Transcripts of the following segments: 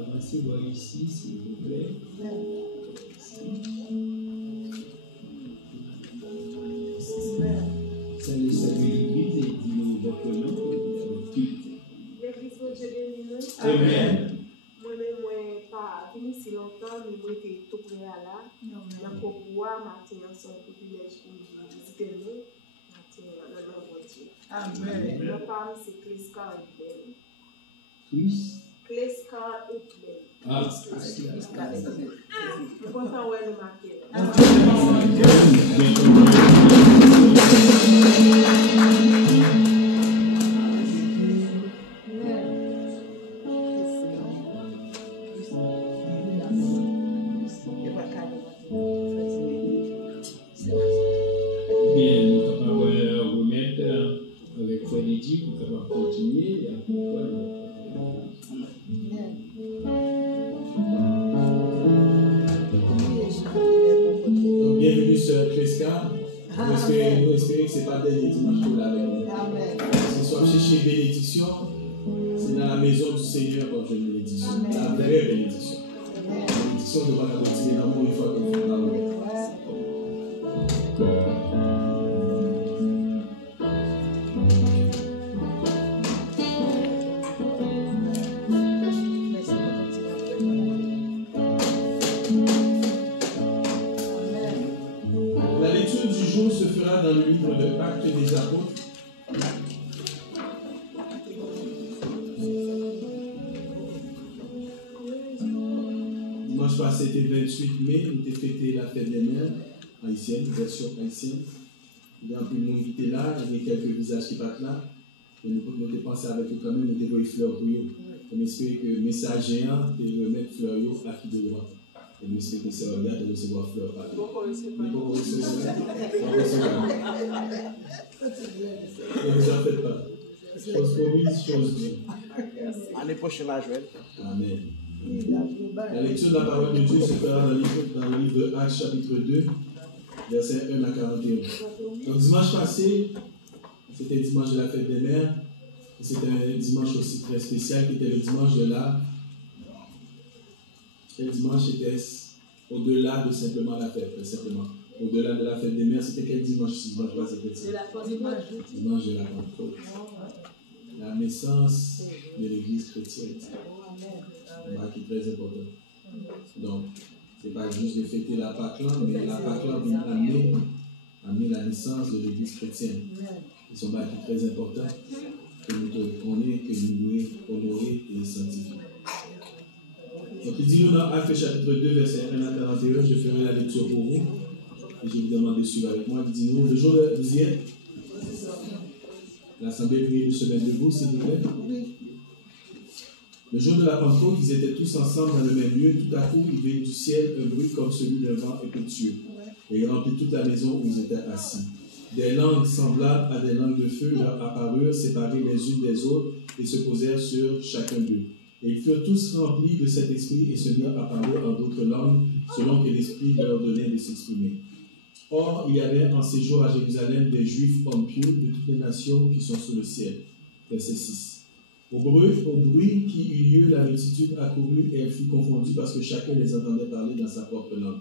Avancez-moi ici, s'il vous plaît. Ça le salue l'Église et dit votre nom avec culte. Amen. Moi-même, pas venu si longtemps, mais moi, j'étais tout près à là. Pour pouvoir matin, c'est un privilège pour visiter nous. Amen. Ma femme, c'est Kleska Utlen. Kleska Utlen. Ah, c'est Kleska. Je suis content de le marquer. Nous espérons que ce n'est pas le dernier dimanche pour la veille. Ce soir, chercher bénédiction, c'est dans la maison du Seigneur qu'on fait une bénédiction. La vraie bénédiction. La bénédiction devra la continuer d'amour une fois qu'on fait la veille. Dans le livre de Actes des Apôtres. Dimanche passé, c'était le 28 mai, on était fêté la fête des mères haïtienne, version haïtienne. Il y a un peu de monde qui était là, il y avait quelques visages qui partent là. Et nous avons pensé avec eux quand même, nous avons des fleurs pour eux. On espère que le message géant, c'est de remettre fleurs à qui de droit. Et nous espérons que c'est un gars de recevoir fleurs par là. Mais vous en faites pas. Chose promise, chose due. Année prochaine à Joël. Amen. La lecture de la parole de Dieu se fera dans le livre de Actes chapitre 2, versets 1 à 41. Donc dimanche passé, c'était le dimanche de la fête des mères. C'était un dimanche aussi très spécial qui était le dimanche de la... Le dimanche était au-delà de simplement la fête, simplement. Au-delà de la fête des mères, c'était quel dimanche? Dimanche passé, c'était dimanche de la Pentecôte. La naissance de l'Église chrétienne. Qui est très important. Donc, ce n'est pas juste de fêter la Pâque, mais la Pâque vient amener la naissance de l'Église chrétienne. C'est un qui est très important que nous devons honorer et sanctifier. Donc, il dit nous dans Actes chapitre 2, verset 1 à 41, je ferai la lecture pour vous. Et je vous demande de suivre avec moi. Il dit nous, le jour de dixième, l'assemblée priait de se mettre debout, s'il vous plaît. Le jour de la Pentecôte, ils étaient tous ensemble dans le même lieu. Tout à coup, il vint du ciel un bruit comme celui d'un vent impétueux. Et il remplit toute la maison où ils étaient assis. Des langues semblables à des langues de feu leur apparurent, séparées les unes des autres, et se posèrent sur chacun d'eux. Et ils furent tous remplis de cet esprit et se mirent à parler en d'autres langues, selon que l'esprit leur donnait de s'exprimer. Or, il y avait en ces jours à Jérusalem des Juifs hommes pieux de toutes les nations qui sont sous le ciel. Verset 6. Au bruit qui eut lieu, la multitude accourut et elle fut confondue parce que chacun les entendait parler dans sa propre langue.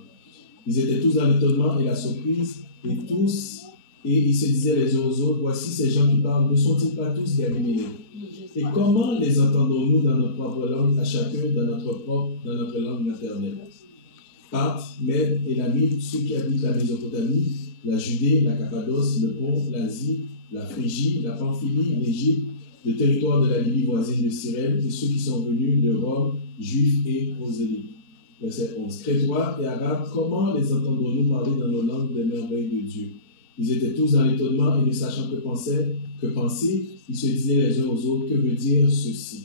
Ils étaient tous dans l'étonnement et la surprise, et ils se disaient les uns aux autres, voici ces gens qui parlent, ne sont-ils pas tous Galiléens? Et comment les entendons-nous dans notre propre langue, à chacun dans notre langue maternelle? Parthes, Mèdes, Élamites, ceux qui habitent la Mésopotamie, la Judée, la Cappadoce, le Pont, l'Asie, la Phrygie, la Pamphylie, l'Égypte, le territoire de la Libye voisine de Cyrène, et ceux qui sont venus de Rome, juifs et prosélytes. Verset 11. Crétois et Arabes, comment les entendons-nous parler dans nos langues des merveilles de Dieu? Ils étaient tous dans l'étonnement et ne sachant que penser, ils se disaient les uns aux autres, que veut dire ceci?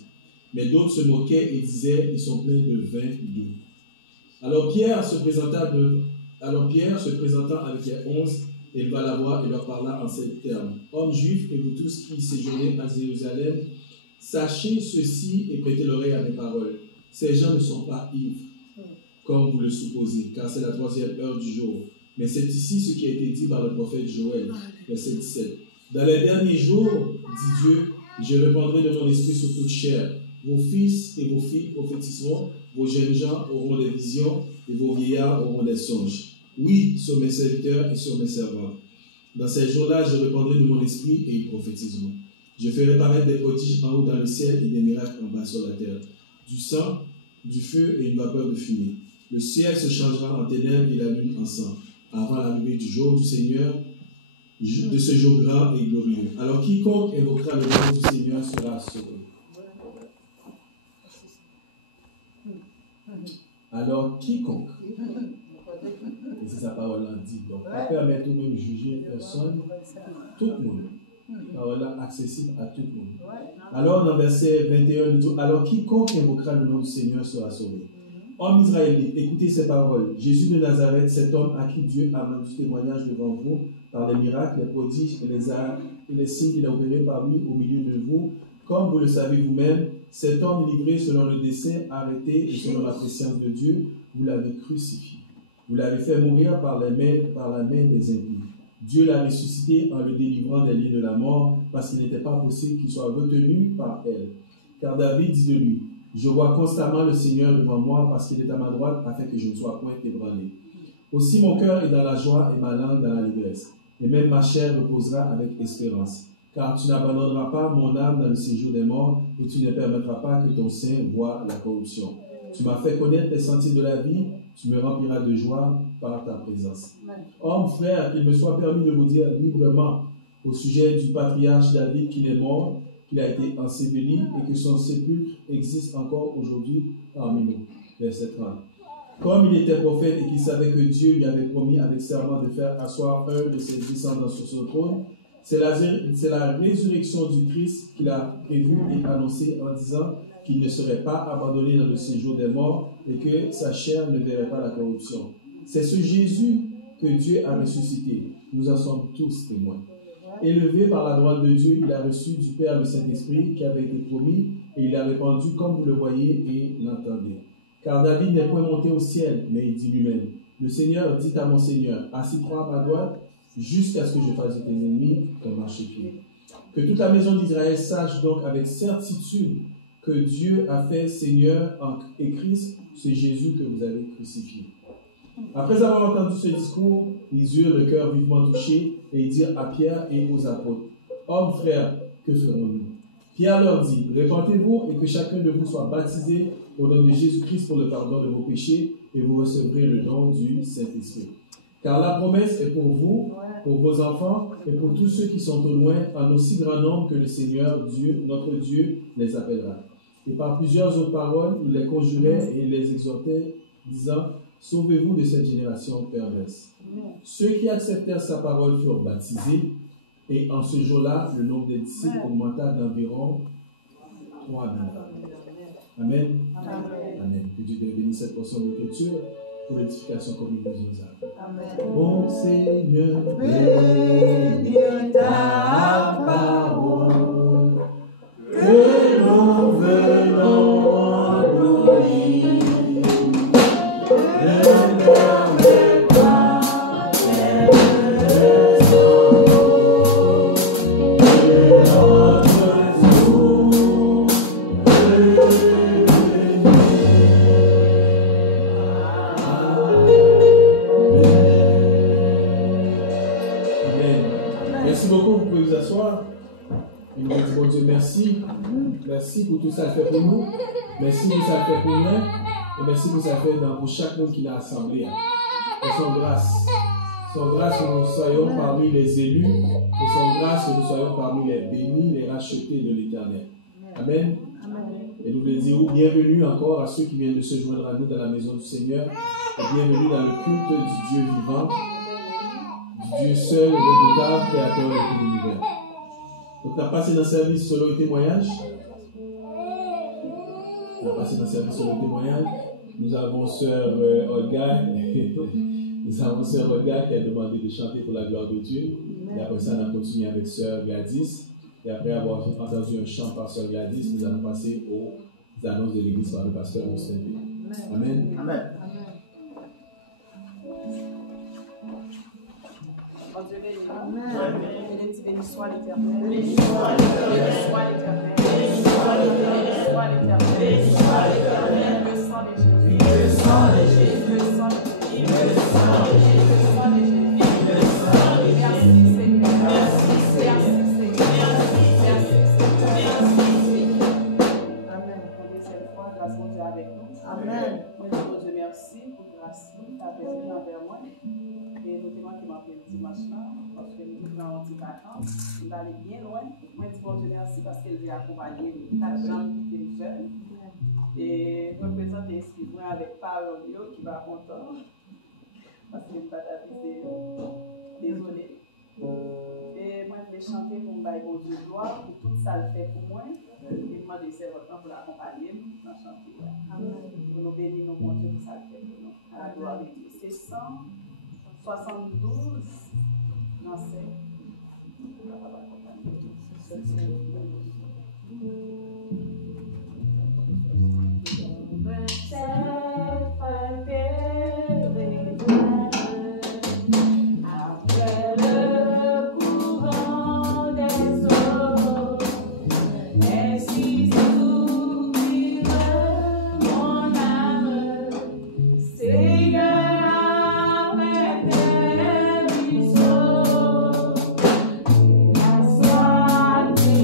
Mais d'autres se moquaient et disaient, ils sont pleins de vin doux. Alors Pierre se présentant avec les 11, éleva la voix et leur parla en ces termes. Hommes juifs et vous tous qui séjournez à Jérusalem, sachez ceci et prêtez l'oreille à mes paroles. Ces gens ne sont pas ivres, comme vous le supposez, car c'est la 3e heure du jour. Mais c'est ici ce qui a été dit par le prophète Joël, verset 17. Dans les derniers jours, dit Dieu, Je répandrai de mon esprit sur toute chair. Vos fils et vos filles prophétiseront, vos jeunes gens auront des visions, et vos vieillards auront des songes. Oui, sur mes serviteurs et sur mes servantes. Dans ces jours-là, je répandrai de mon esprit et ils prophétiseront. Je ferai paraître des prodiges en haut dans le ciel et des miracles en bas sur la terre. Du sang, du feu et une vapeur de fumée. Le ciel se changera en ténèbres et la lune en sang, avant l'arrivée du jour du Seigneur, de ce jour grand et glorieux. Alors quiconque invoquera le nom du Seigneur sera sauvé. Alors quiconque, et c'est sa parole là dit, donc pas permettre ou même juger personne, tout le monde. Parole là accessible à tout le monde. Alors dans verset 21, il dit, alors quiconque invoquera le nom du Seigneur sera sauvé. Homme israélite, écoutez ces paroles. Jésus de Nazareth, cet homme à qui Dieu a rendu témoignage devant vous par les miracles, les prodiges et les signes qu'il a opérés parmi au milieu de vous, comme vous le savez vous-même, cet homme livré selon le dessein, arrêté et selon la préscience de Dieu, vous l'avez crucifié. Vous l'avez fait mourir par la main des impies. Dieu l'a ressuscité en le délivrant des liens de la mort, parce qu'il n'était pas possible qu'il soit retenu par elle. Car David dit de lui, je vois constamment le Seigneur devant moi, parce qu'il est à ma droite, afin que je ne sois point ébranlé. Aussi mon cœur est dans la joie et ma langue dans l'allégresse. Et même ma chair reposera avec espérance. Car tu n'abandonneras pas mon âme dans le séjour des morts, et tu ne permettras pas que ton sein voie la corruption. Tu m'as fait connaître les sentiers de la vie, tu me rempliras de joie par ta présence. Hommes, frères, qu'il me soit permis de vous dire librement au sujet du patriarche David qu'il est mort, qu'il a été enseveli et que son sépulcre existe encore aujourd'hui parmi nous. Verset 30. Comme il était prophète et qu'il savait que Dieu lui avait promis avec serment de faire asseoir un de ses descendants sur son trône, c'est la résurrection du Christ qu'il a prévue et annoncée en disant qu'il ne serait pas abandonné dans le séjour des morts et que sa chair ne verrait pas la corruption. C'est ce Jésus que Dieu a ressuscité. Nous en sommes tous témoins. Élevé par la droite de Dieu, il a reçu du Père le Saint-Esprit qui avait été promis et il l'a répandu comme vous le voyez et l'entendez. Car David n'est point monté au ciel, mais il dit lui-même, le Seigneur dit à mon Seigneur, assis-toi à ma droite, jusqu'à ce que je fasse de tes ennemis ton marchepied. Que toute la maison d'Israël sache donc avec certitude que Dieu a fait Seigneur et Christ, c'est Jésus que vous avez crucifié. Après avoir entendu ce discours, ils eurent le cœur vivement touché et ils dirent à Pierre et aux apôtres, hommes frères, que ferons-nous? Pierre leur dit, répentez-vous et que chacun de vous soit baptisé au nom de Jésus-Christ pour le pardon de vos péchés et vous recevrez le don du Saint-Esprit. Car la promesse est pour vous, pour vos enfants et pour tous ceux qui sont au loin, en aussi grand nombre que le Seigneur Dieu, notre Dieu, les appellera. Et par plusieurs autres paroles, il les conjurait et les exhortait, disant, sauvez-vous de cette génération perverse. Ceux qui acceptèrent sa parole furent baptisés, et en ce jour-là, le nombre des disciples augmenta d'environ 3 000. Amen. Amen. Que Dieu bénisse cette portion de l'écriture pour l'édification commune de nos âmes. Mon Seigneur, bénis ta parole, que nous venons adorer. Ne permets pas bon Dieu, merci. Merci pour tout ça fait pour nous. Merci pour ça fait pour nous. Et merci pour ça fait pour chaque monde qui l'a assemblé. Et son grâce. Son grâce que nous soyons parmi les élus. Et son grâce que nous soyons parmi les bénis, les rachetés de l'Éternel. Amen. Et nous les disons bienvenue encore à ceux qui viennent de se joindre à nous dans la maison du Seigneur. Et bienvenue dans le culte du Dieu vivant, du Dieu seul, redoutable, créateur de tout l'univers. Donc, on a passé dans le service sur le témoignage. On a passé dans le service sur le témoignage. Nous avons sœur Olga. Nous avons sœur Olga qui a demandé de chanter pour la gloire de Dieu. Et après ça, on a continué avec sœur Gladys. Et après avoir entendu un chant par sœur Gladys, nous allons passer aux annonces de l'église par le pasteur Augustin. Amen. Amen. Amen. Béni soit l'Éternel. Béni soit l'Éternel. Béni soit l'Éternel. Béni soit l'Éternel. Béni soit l'Éternel. Le sang de Jésus. Le sang de Jésus. Le sang de Jésus. Le sang de Jésus. Le sang de Jésus. Le sang de Jésus. Merci Seigneur. Merci Seigneur. Merci Seigneur. Amen. On est cette fois, grâce à Dieu avec nous. Amen. Moi, je vous remercie pour grâce qui a permis envers moi. Et notamment qui m'a fait le dimanche là, parce que nous sommes en petite vacances, nous allons bien loin. Moi, je vous remercie parce qu'elle vient accompagner la gens qui étaient jeunes. Et représenter excuse-moi avec parole qui va content. Parce que je ne pas t'aviser. Désolé. Et moi, je vais chanter pour me bon Dieu gloire, pour tout ça le fait pour moi. Et demander ses temps pour l'accompagner dans le chantier. Pour nous bénir, nos bon Dieu, pour ça le fait pour nous. À la gloire de Dieu. C'est 172 dans c'est. Après le courant des eaux, ainsi soupire mon âme, Seigneur, après tes ruisseaux, et la soie qui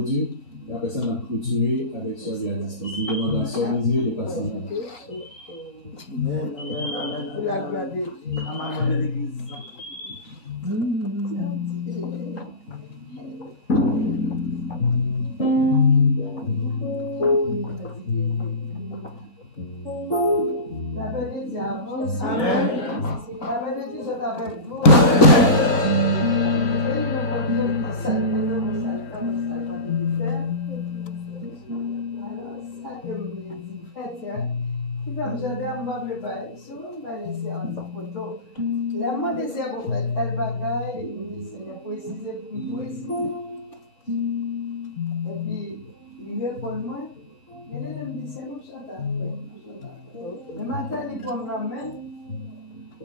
applaudi. La personne a clôturé avec Sœur Gladys. Donc, nous demandons à Sœur Désiré de passer en avant. La gloire de Dieu. À maman de l'église. La bénédiction avance. Amen. La bénédiction est avec vous. Alors, ça que vous me dites, frère, il va me dire, on va préparer. Souvent, on va laisser en photo. La main de ces vous faites tel bagaille, il me dit, Seigneur, précisez pour préciser. Et puis, il répond moi, et là, il me dit, c'est nous chantons. Le matin, il prend ma main,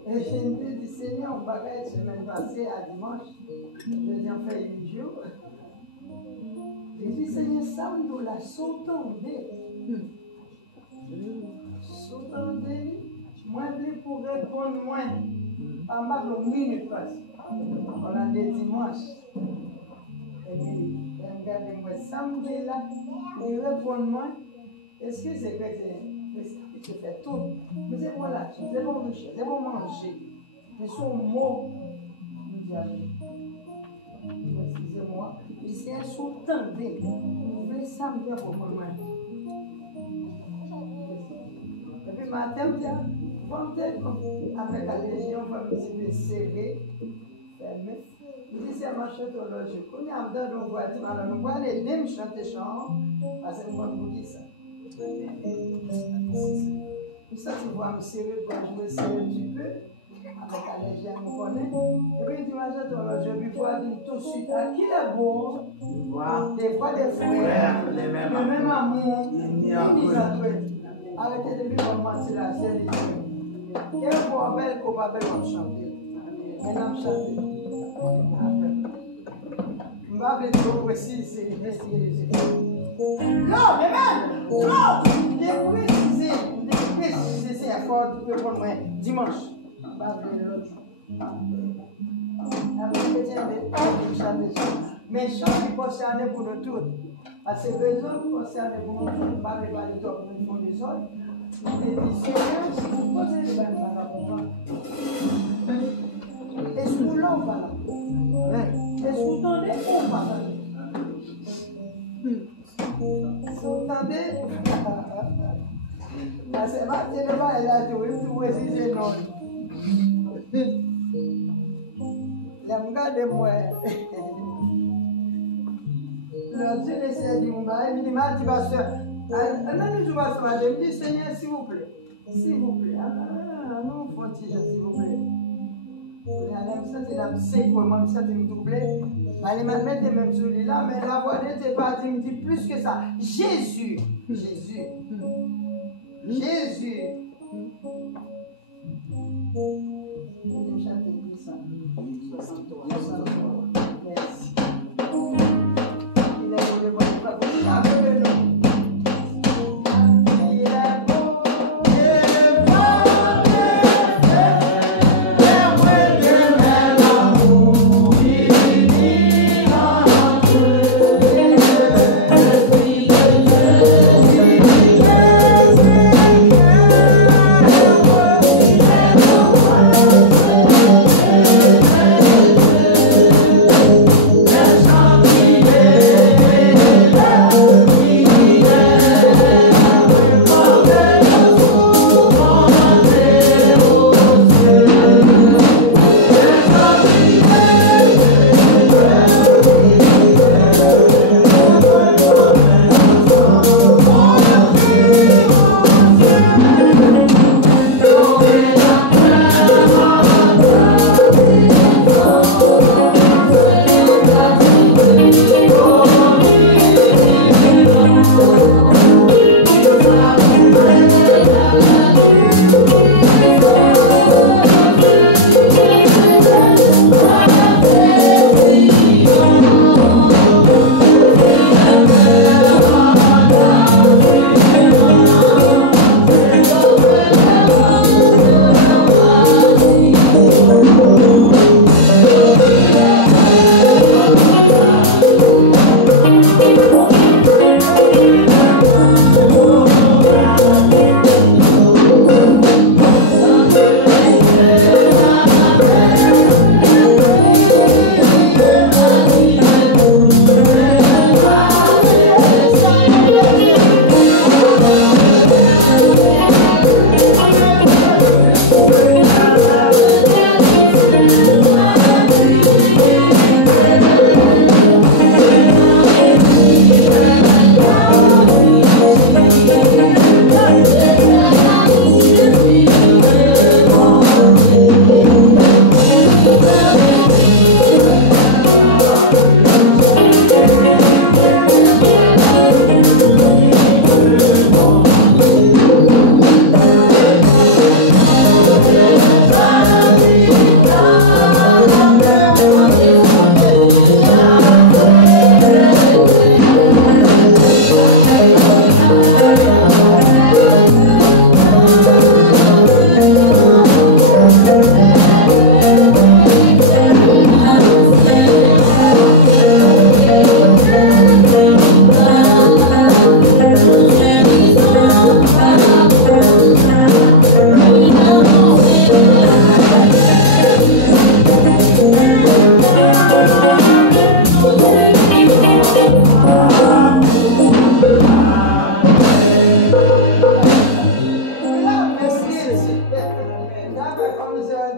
et je me dis, Seigneur, on va la semaine passée à dimanche, je dis, on fait 8 jours. Je dis, Seigneur, ça nous l'a sauté. Sauté, moi, je pour répondre, moi, pas mal de minutes passe. On a des dimanches. Et puis, regardez-moi, samedi là, il répond, moi, est-ce que c'est que je fais tout? Mais c'est voilà, c'est bon manger, c'est bon manger. Mais son mot, nous dit, excusez-moi, c'est un sautant de vous voulez ça me dire pour moi. Et puis matin, avec la légion, on va me dire serré, fermé. Il dit c'est ma chute au logis. Quand il y a un temps, on voit, alors nous voyons les mêmes chanter chants, parce que moi, je vous dis ça. Ça, tu vois, me serrer, je me serrer un petit peu, avec la légion, on connaît. Et puis, tu m'as dit, je vais voir tout de suite, à qui est bon, des fois des frères, le même amour, arrêtez de vivre comme c'est la seule idée. Quel qu'on appelle comme chanter. Maintenant, chanter. Je vais trop préciser. Non, mais même, trop! Dépréciser, c'est à quoi tu peux prendre dimanche. Mais chant qui concerne pour nous tous. Parce que les autres concernent pour nous tous, pas les valideurs pour nous font des autres. Les missionnaires, si vous posez les valideurs pour nous. Est-ce que vous l'en parlez? Est-ce que vous entendez ou pas? Vous entendez? C'est pas tellement elle a tout précisé non. La regarde moi. Le Dieu essaie de me dire, il m'a dit, pasteur, il dit, Seigneur, s'il vous plaît, s'il vous plaît, non, frontière, s'il vous plaît. C'est la psychologie, ça me doublé. Allez, mettre même celui-là, mais la voix de tes pas me dit plus que ça. Jésus, Jésus, Jésus. Merci. Il est pour le bon papa. Yeah.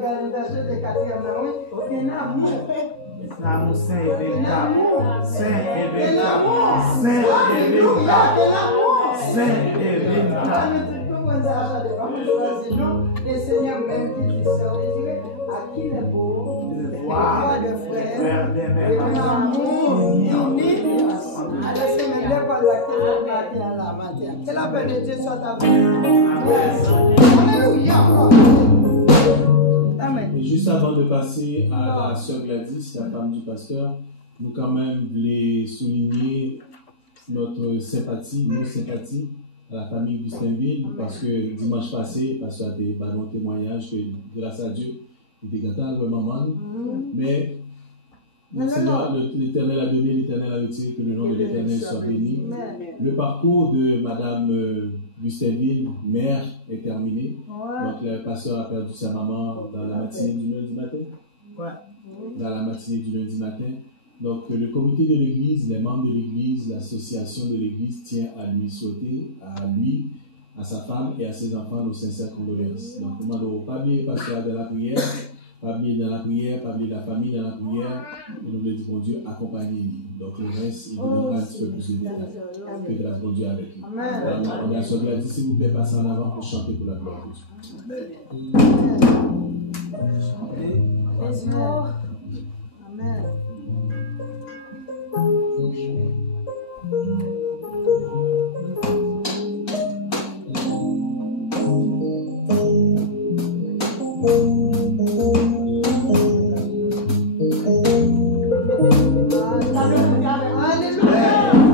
l'organisation des 4e mois, il y a un amour. L'amour saint et véritable. Saint et Il y a un amour. véritable. Saint et Alléluia, véritable. il y a un amour. Saint et véritable. Le Seigneur même qui dit ça, il dit à qui les beaux, les frères, et un amour uni. Alors c'est même là pour la matière. Que la paix de Dieu soit à vous. Alléluia. Amen. Et juste avant de passer à la sœur Gladys, la femme du pasteur, nous quand même voulons souligner notre sympathie, nos sympathies à la famille Gustinville, parce que dimanche passé, le pasteur a fait un témoignage que grâce à Dieu, il était content de maman, mais l'Éternel a donné, l'Éternel a retiré, que le nom de l'Éternel soit béni. Le parcours de Madame Gustinville, mère, est terminé. Donc le pasteur a perdu sa maman dans la matinée du lundi matin. Dans la matinée du lundi matin. Donc le comité de l'église, les membres de l'église, l'association de l'église tient à lui souhaiter, à lui, à sa femme et à ses enfants nos sincères condoléances. Donc nous demandons pas oublier le pasteur dans la prière, pas oublier dans la prière, pas oublier la famille dans la prière, et nous voulons dire bon Dieu, accompagnez-nous. Donc le reste, il donnera un petit peu plus de détails. Que grâce bon Dieu avec lui. Alors, on a sur Gladys, s'il vous plaît, passez en avant pour chanter pour la gloire de Dieu. Amen.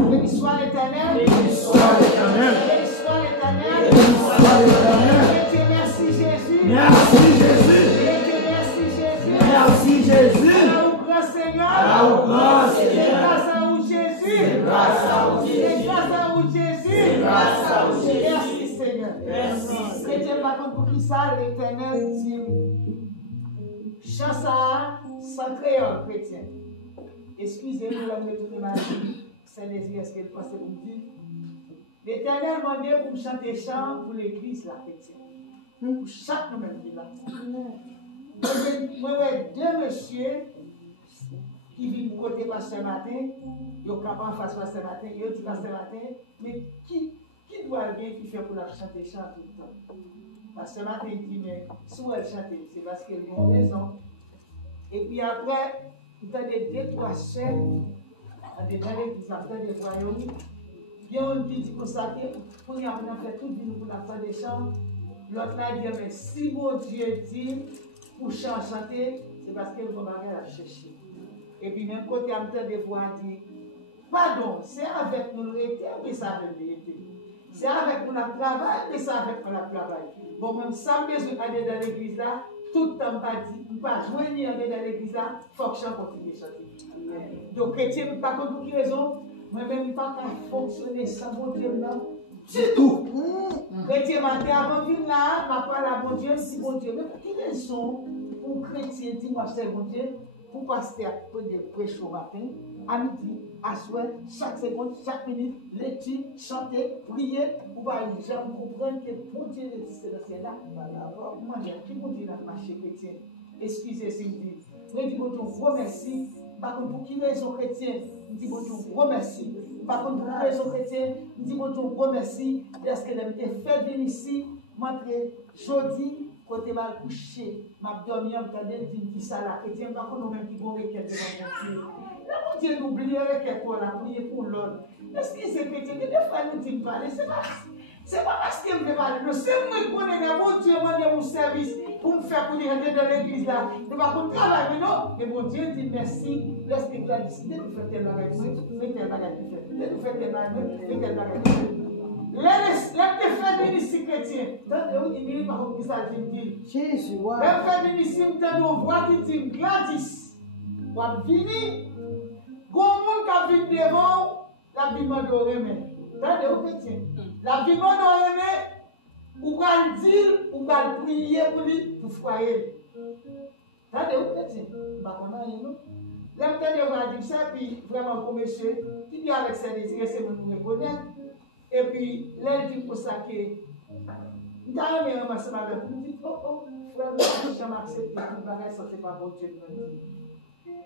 Béni soit l'Éternel. Béni soit l'Éternel. Béni soit l'Éternel. Béni soit l'Éternel. Dieu merci Jésus. Merci Jésus. Dieu merci Jésus. Merci Jésus. Au grand Seigneur. Au grand C'est Seigneur. grâce à vous Jésus. C'est grâce à vous C'est Jésus. grâce à vous Jésus. C'est grâce à vous Jésus. Merci Seigneur. Merci. Chrétien par contre pour qui ça l'Éternel dit chance à sans créole chrétien. Excusez-moi là me tourner ma vie. C'est les est-ce qu'elle pense pour me dire. L'Éternel m'a demandé pour me chanter chant pour l'église la chrétienne. Pour chaque nous-mêmes qui là. Moi deux messieurs qui viennent côté pasteur matin, ils ont campé en face pasteur matin, ils ont dit pasteur matin, mais qui doit bien qui fait pour la chanter chant tout le temps? Pasteur matin dit mais si elle chante, c'est parce qu'elle a raison. Et puis après, vous avez deux, trois sœurs, dans l'église, dans des royaumes, qui ont dit comme ça, pour y avoir fait tout, pour la faire des chants. L'autre là dit, mais si mon Dieu dit pour chanter, c'est parce que vous m'avez à chercher. Et puis même côté, en train de voir dit, pardon, c'est avec nous l'été, mais ça avec l'été. C'est avec nous le travail, mais ça avec nous le travail. Bon, même sans besoin d'aller dans l'église là, tout le temps pas dit, pas joindre aller dans l'église là, il faut que je continue à chanter. Donc, chrétien, par contre, pour qui raison, moi-même, pas qu'à fonctionner sans mon Dieu là, du tout. Chrétien, matin, avant de venir là, ma parole à mon Dieu, si mon Dieu, mais pour qui raison, pour chrétien, dis-moi, c'est mon Dieu, pour passer à peu de prêche au matin, à midi, à soir, chaque seconde, chaque minute, lecture, chanter, prier, pour voir les gens comprendre que mon Dieu existe dans ce là. Moi, j'ai qui mon Dieu dans le marché chrétien. Excusez si je dis. Je dis, bon Dieu, gros merci. Par contre, pour qui raison chrétien, je dis, bon Dieu, gros merci. Par contre, pour qui raison chrétien, je dis, bon Dieu, gros merci. Parce que j'ai été fait venir ici, m'entrer jeudi, côté mal couché, m'a dormi, m'entendait, dit ça là. Chrétien, par contre, nous-mêmes qui vont requêter dans mon Dieu. Là, mon Dieu, nous oublions requêter pour la prier pour l'autre. Est-ce que c'est chrétien? Que des fois, nous disons parler, c'est pas parce qu'il me fait parler. C'est moi qui connais, mon Dieu, m'a donné mon service pour me faire pour rentrer dans l'église là. C'est pas pour travailler, non? Et mon Dieu dit merci. Laisse-les faire décider de faire tel bagage, fais tel bagage, fais tel bagage. Laisse-les faire venir ici, chrétien. Tant que vous dites, par contre, ça dit, Jésus, wow. laisse faire venir ici, vous avez une voix qui dit Gladys. Vous avez fini. Quand monde qui vient devant, la vie m'a donné. Attendez, vous chrétien. La vie m'a donné. Ou va le dire, ou va le prier pour lui, pour foyer. Attendez, vous chrétien. Pas qu'on a rien, non? L'intérêt de voir ça, puis vraiment pour monsieur, qui vient avec ses désirs, c'est pour me reconnaître. Et puis, l'un dit pour ça que Je vais ramasser ma mère. Je dis, oh, frère, je vais accepter tout bagage, ça c'est pas bon Dieu.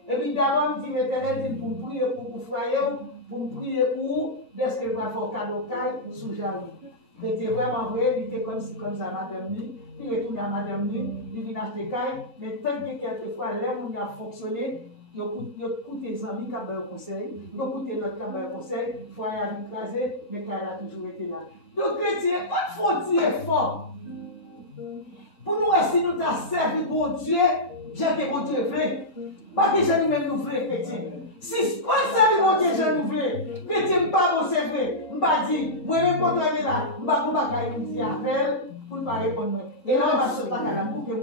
Et puis d'abord, je dis, l'Éternel dit pour prier pour frère, pour prier pour, parce que je vais faire cadeau sous jardin. Il était vraiment vrai, il était comme ça, madame Ni. Il est retourné à madame Ni, il vient acheter caille, mais tant que quelquefois, l'air où il a fonctionné, il écoute les amis qui ont un conseil, il écoute notre qui ont un conseil, il faut aller à l'écraser, mais caille a toujours été là. Donc, chrétien, il faut dire fort. Pour nous, si nous avons servi bon Dieu, j'ai que bon Dieu vrai. Pas que j'ai nous-mêmes nous vrai, chrétien. Si on servi bon Dieu, j'ai nous vrai. Chrétien, pas bon servi. Je ne pas dire, moi-même, quand on est là, je ne vais pas dire appel pour ne pas répondre. Et là, on va se faire la boucle,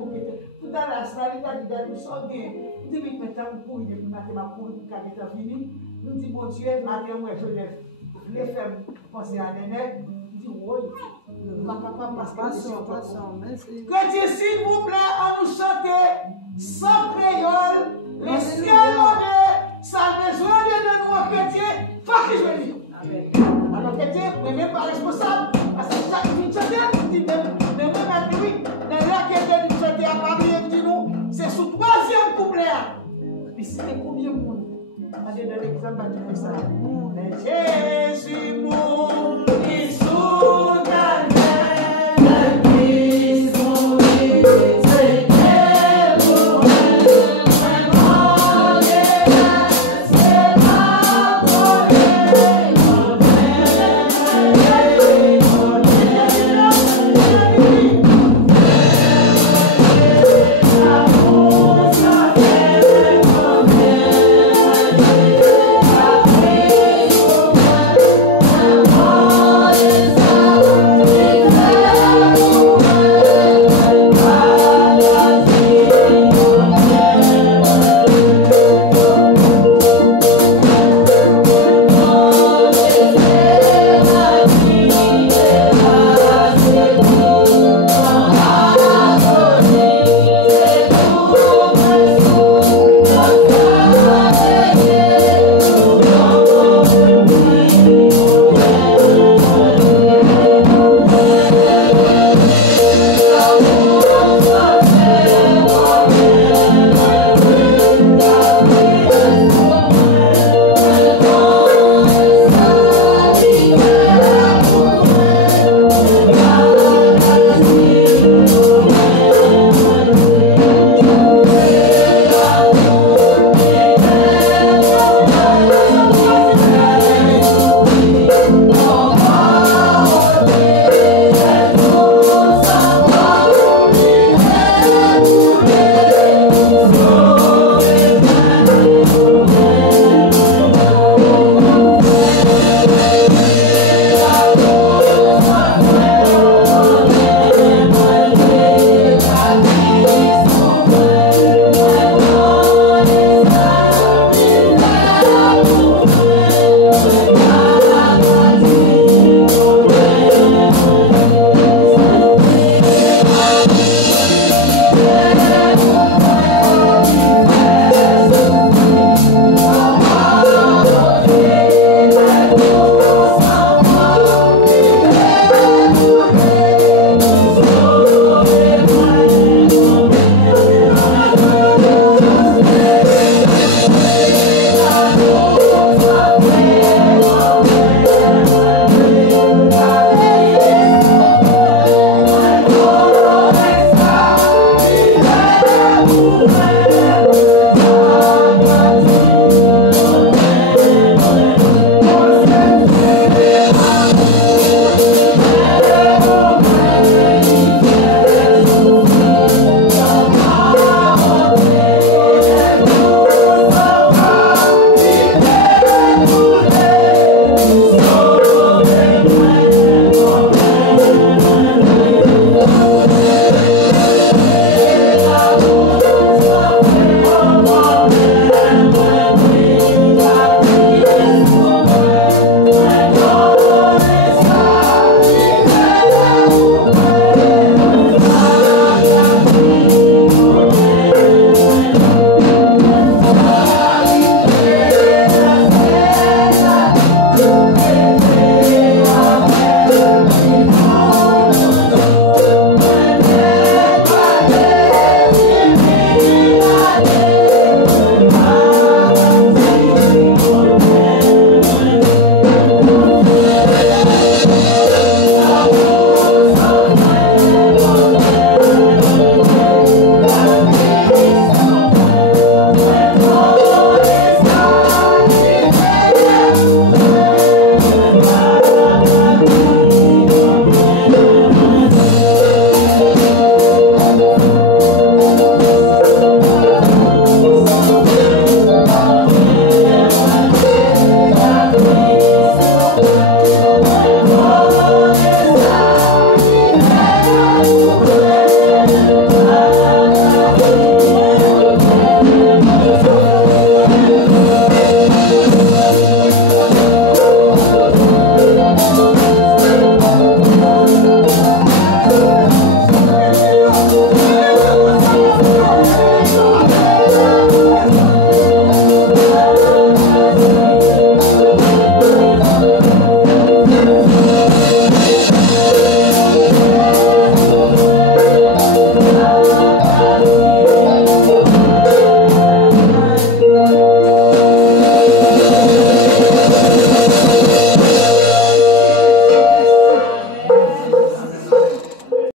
tout à la salle, il a dit, nous sommes bien. Il dit, maintenant, pour une matin, pour une carrière finie. Nous disons, bon Dieu, matin, moi, je lève. Je les fais penser à l'année. Je dis, oui. Chrétien, s'il vous plaît, on nous chante sans créole, les cieux honnés, ça besoin de nous, chrétiens, faut que je lis. Alors, chrétien, vous n'êtes même pas responsable, parce que chaque vie chante, vous dites, mais moi, ma vie, dans la quête de chanter à Paris, dit nous, c'est sous troisième couplet. Mais c'était combien de monde? On a donné l'exemple de ça. Mais Jésus, mon